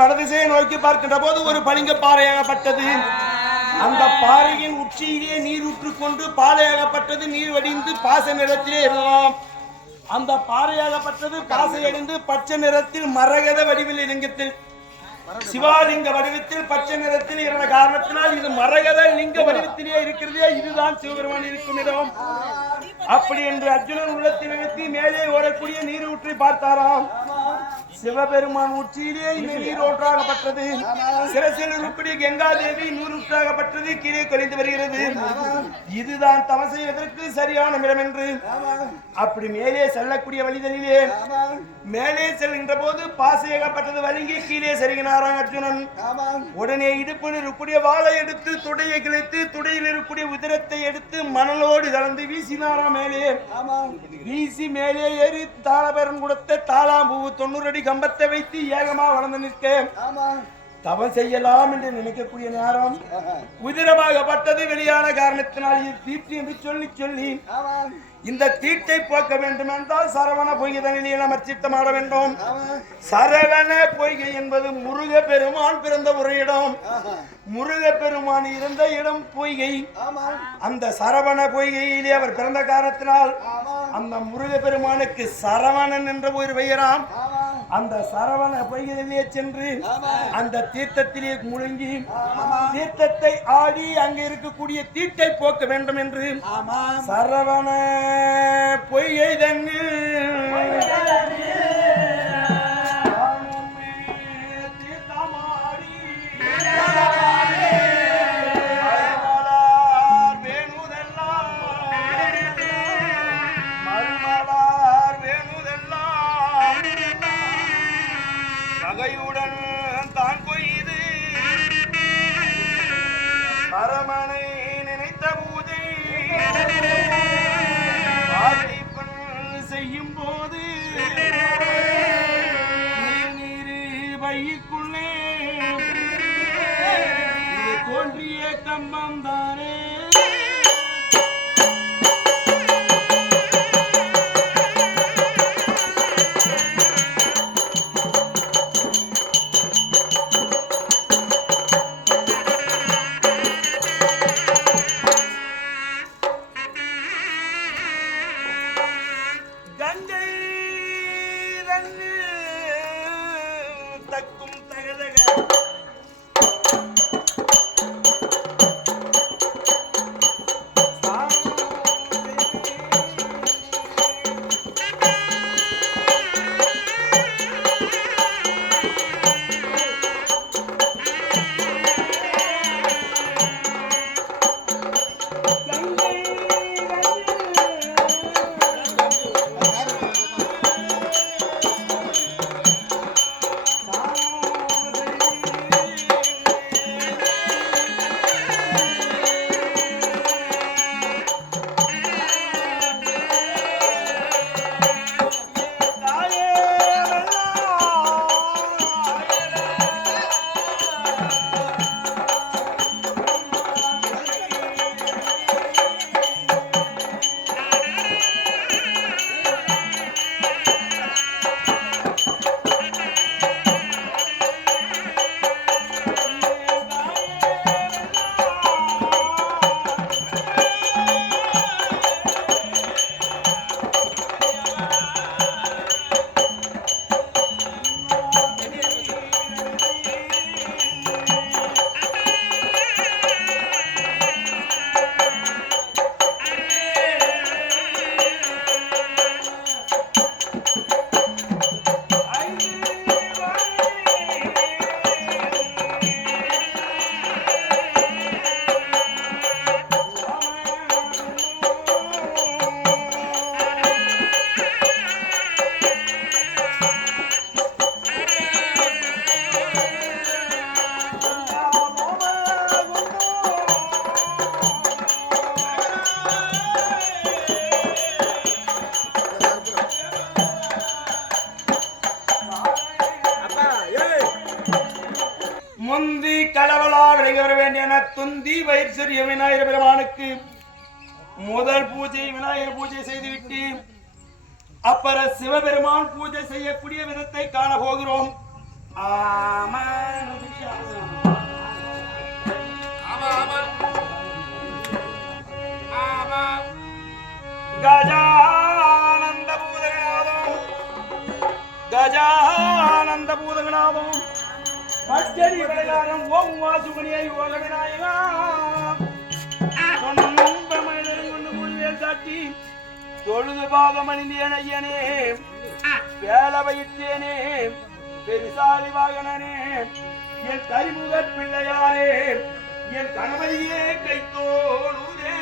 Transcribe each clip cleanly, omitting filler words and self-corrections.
வடதிசையை நோக்கி பார்க்கின்ற போது ஒரு பளிங்க பாறையாகப்பட்டது. அந்த பாறையின் உச்சியிலே நீர் ஊற்றுக் கொண்டு பாறையாகப்பட்டது நீர் வடிந்து பாச நிறத்திலே இருந்தோம். அந்த பாறையாகப்பட்டது பாசையடைந்து பச்சை நிறத்தில் மரகத வடிவில் லிங்கத்தில் சிவாலிங்க வடிவத்தில் பச்சை நிறத்தில் இருந்த காரணத்தினால் இது மரகத லிங்க வடிவத்திலே இருக்கிறதே, இதுதான் சிவபெருமான் இருக்கும் இடம். அப்படி என்று அர்ஜுனன் உள்ளத்தில் நிறுத்தி மேலே ஓடக்கூடிய நீர் ஊற்றி பார்த்தாராம். சிவபெருமான் உச்சியிலே இந்த நீர் ஊற்றாகப்பட்டது. சிரசில் இருக்கக்கூடிய கங்கா தேவி நீர் ஊற்றாகப்பட்டது கீழே குறைந்து வருகிறது. இதுதான் தவம் செய்வதற்கு சரியான இடம் என்று அப்படி மேலே செல்லக்கூடிய வழிதலிலே மேலே செல்கின்ற போது பாசையாகப்பட்டது வழங்கி கீழே செல்கிறாராம் அர்ஜுனன். உடனே இடுப்பில் இருக்கக்கூடிய வாளை எடுத்து துடையை கிளைத்து துடையில் இருக்கக்கூடிய உதிரத்தை எடுத்து மணலோடு கலந்து வீசினாராம். மேலே வீசி மேலே ஏறி தாளபேரன் கொடுத்த தாளாம்பூ 90 அடி கம்பத்தை வைத்து ஏகமா வளர்ந்து நிற்க தவம் செய்யலாம் என்று நினைக்கக்கூடிய நேரம் உதிரமாகப்பட்டது வெளியான காரணத்தினால் தீட்டு என்று சொல்லி சொல்லி இந்த தீட்டை போக்க வேண்டும் என்றால் சரவண பொய்கதனிலே நாம் அர்ச்சித்தமாட வேண்டும். சரவண பொய்கை என்பது முருக பெருமான் பிறந்த ஒரு இடம். முருக பெருமான் இருந்த இடம் பொய்கை. அந்த சரவண பொய்கையிலே அவர் பிறந்த காரணத்தினால் அந்த முருக பெருமானுக்கு சரவணன் என்ற ஒரு பெயராம். அந்த சரவண பொய்கையிலே சென்று அந்த தீர்த்தத்திலே முழுங்கி தீர்த்தத்தை ஆடி அங்கே இருக்கக்கூடிய தீட்டை போக்க வேண்டும் என்று சரவண பொய்கை தண்ணீர் பகையுடன் தான் கொய்து பரமனை நினைத்த பூஜை செய்யும் போது நீர் பைக்குள்ளே தோன்றிய கம்பம் தானே. முந்தி கடவுளால் விளைவர வேண்டியன துந்தி வைத்திய விநாயகர் பெருமானுக்கு முதல் பூஜை விநாயகர் பூஜை செய்துவிட்டு அப்புறம் சிவபெருமான் பூஜை செய்யக்கூடிய விதத்தை காண போகிறோம். கஜானந்த பூதகநாதம் பச்சரி விளையாடும் ஓம் வாசுமணியை ஓக விநாயகா சாட்சி தொழுது பாதம் அணிந்தேன் ஐயனே வேலை வைத்தேனே பெருசாலி வாகனனே என் கைமுக பிள்ளையாரே என் கணவரியே கைத்தோடுதே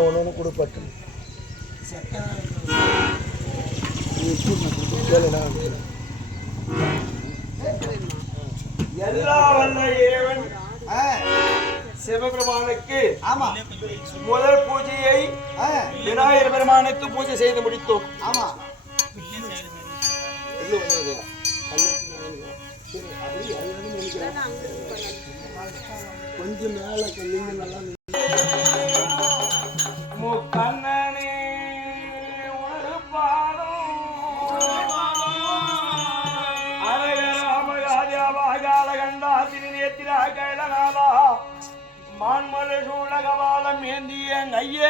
ஒன்று கொடுப்பட்டு எல்லா வல்ல இறைவன் சிவபெருமானுக்கு முதல் பூஜையை விநாயகர் பெருமானுக்கு பூஜை செய்து முடித்தோம். ஆமா கொஞ்சம் மேல கல்லிங்க நல்லா முக்கண்ணனே ஒரு பாதம் அழகராமகாஜாபாகால கண்டா திருநேத்திரா கைலநாதா மான்மலை சூழகபாலம் ஏந்திய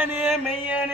ஐயனே மெய்யனே